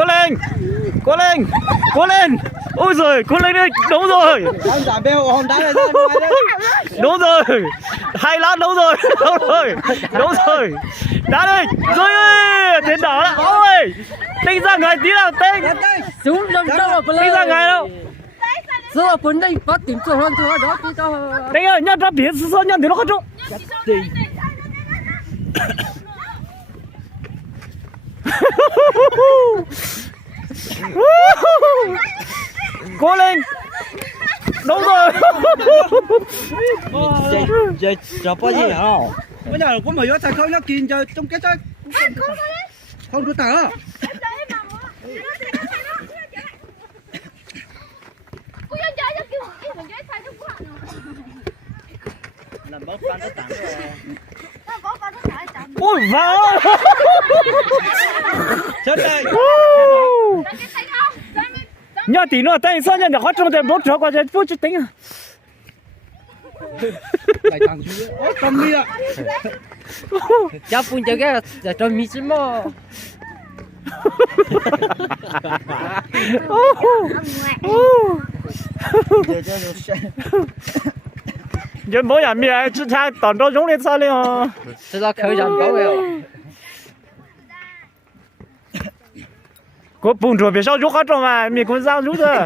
Cố lên. Cố lên. Cố lên. Ôi giời, cố lên đi. Đúng rồi. Anh giả bèo hòn đá này ra ngoài đấy. Đúng rồi. Hay lắm, đúng rồi. Đúng rồi. Đúng rồi. Đá đi. Rồi ơi, tiến đỏ đó. Ôi. Tinh ra người tí nào tinh. Xuống trong đâu mà Tinh ra người đâu. rồi bốn đây có tìm chỗ hơn thôi đó chứ đâu. Tinh ơi, nhá ra biển sơ nhá thì nó không trúng. Cố lên. Đúng rồi. Giờ giờ bao nhiêu hả? Bây giờ có mấy thằng không nhắc kín cho trong cái chơi. Không được tờ. Làm bóp ban tất tặng rồi. Ôi vợ. Chết đây. Nhá tí nữa tay sao nhá để khó trong tay bố cho qua đây bố chút tính à. Lại thằng chú. Ôi cầm đi ạ. Cháu phun cho cái là cho mi chứ mà. Giờ mỗi nhà mẹ chỉ thay toàn đó giống lên sao lên hả? Thế là khởi giảm bảo vệ. Có bùng rồi về sau rút hết rồi mà mình cũng sao rút rồi.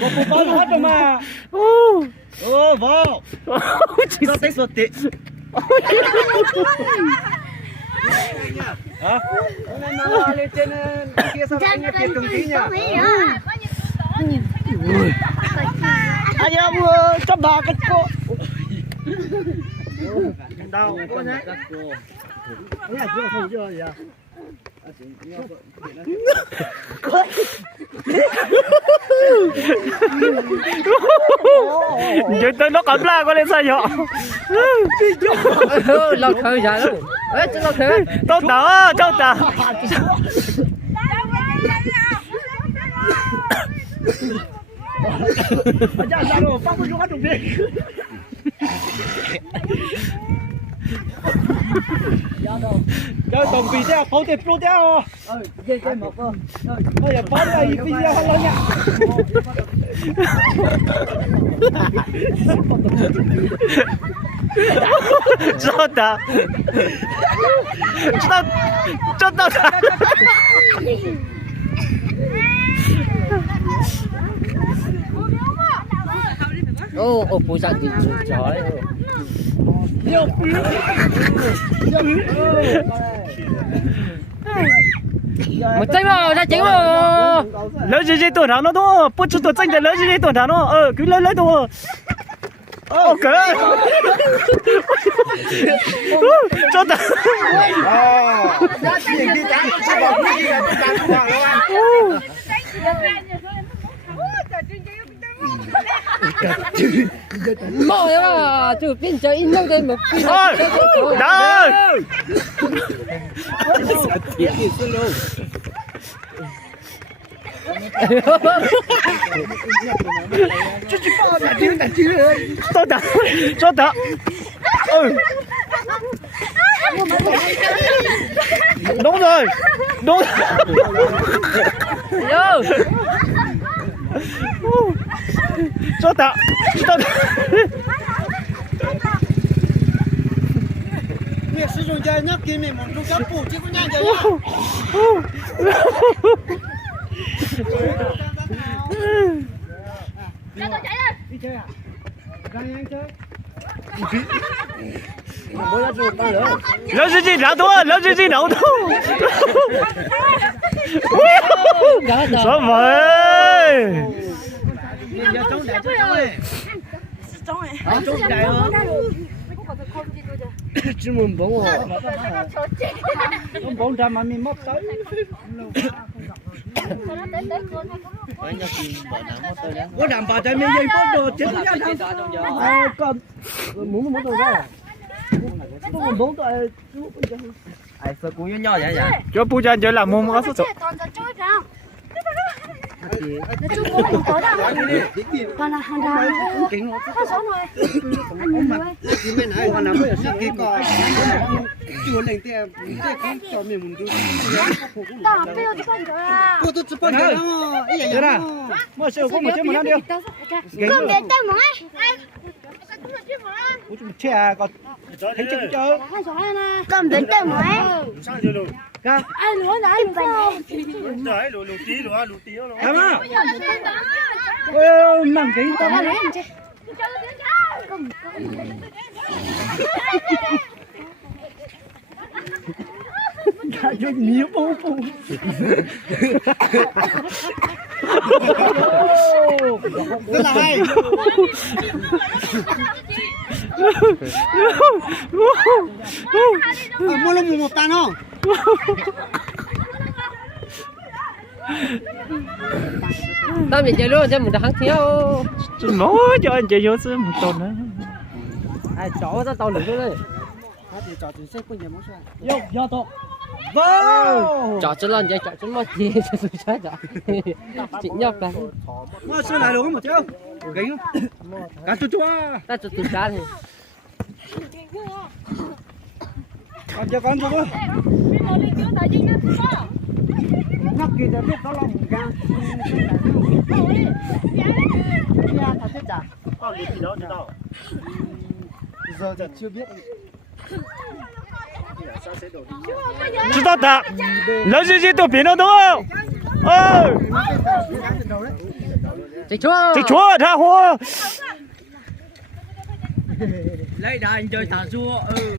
Có bùng bao hết rồi mà. Ô vào. Nó thấy sốt tị. Hả? Hôm nay nó lên trên kia sao anh kia từng tí nhỉ? Anh em cho bà cái cô. Đau có nhá. Cái này chưa không chưa gì à? Giờ tôi nó cầm la có lên sao vậy? Lâu khởi giảm đâu. Ê, chứ lâu khởi. Tốt đỡ, tốt đỡ. Dạ ra rồi, phát cái hết rồi đi. Chơi tổng bì theo, phẫu thuật pro theo. Dây một con. Bây giờ phẫu này bây giờ hơn lớn nha. Tốt đỡ. Tốt đỡ. Ô, bố giận thì chú chói. Một tay vào, ra chính vào. Lấy gì tuần thắng nó thôi, bố chú tuần tranh thì lấy gì tuần thắng nó, cứ lấy thôi. Ok. Cho ta. Bỏ ra chú pin chơi in lâu đây một pin. Thôi. Đây. Cho ta. Cho ta. Đúng rồi. Đúng. Yo. Cho ta. Cho ta. Việc sử dụng chơi nhắc kia mình một lúc chấm phủ chứ có nhanh chơi. Đi chơi à? Ra nhanh chơi. Bố ra chụp bao nữa. Lấy gì đá thua, lấy gì đấu thua. Sao vậy? Giờ trống để trống này. Trống đại hơn. Chứ muốn bóng à. Không bóng ra mà mình móc tới. Có đảm bảo cho mình dây bớt đồ chết nha thằng. Còn muốn một đồ ra. Không bóng tới. Ai sợ cú nhỏ vậy vậy? Cho bố cha chơi làm mồm có số. chú cố đừng có đâu. Còn là hàng đào. Có số rồi. Anh nhìn rồi. Chỉ mấy này còn nằm ở cái cò. Chưa lên tiền, cái cho mình muốn chú. Tao bêu cho con rồi à. Cô tôi chụp bao nhiêu đó? Thế nào? Mua sữa có một chiếc một năm điêu. Con đến tay mỗi. Che à, còn thấy chưa chưa? Con đến tay mỗi. Sao chưa rồi? Ca. Ai nói lại sao? Đấy, lù tí rồi, lù tí rồi. Em à. Ôi, nằm cái Tao tao. lấy em chứ. Đã cho nhiều bố bố. Rất là hay. Mua lông một tàn không? tao mình chơi luôn cho mình thắng thiếu Chỉ mỗi cho anh chơi vô sớm một tuần nữa. ai chó ra tao lửa đấy Vô, vô to. Vô. chó chân lên chơi chó chân mất gì sự chết rồi chị nhóc này Mua sữa này luôn một chứ? Gánh không? Cá chua chua. ta chụp tụt cá thì Con chưa con chưa? Nhóc kiaจะbiết có lòng gan. Con lù tí đó chứ đâu. Giờ giờ chưa biết.知道的。人事情都变了都。哎， chạy chúa 这错他活。 Lấy đàn chơi thả rùa.